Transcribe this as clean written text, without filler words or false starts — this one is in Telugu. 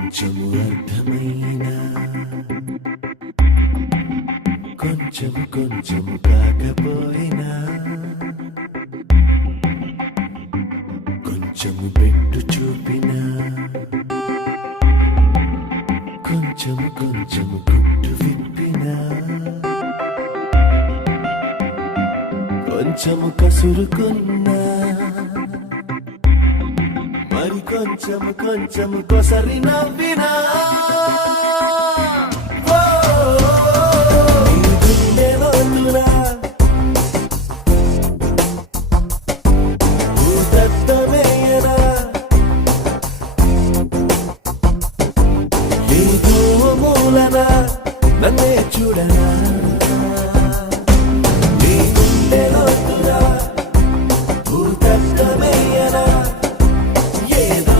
కొంచెము అర్థమైనా కొంచెము కొంచెము కాకపోయినా కొంచెము పెట్టు చూపినా కొంచెము కొంచెము గుట్టు విప్పినా కొంచెము కసురుకున్నా మరి కొంచెము కొంచెము కొసరి నవ్వినా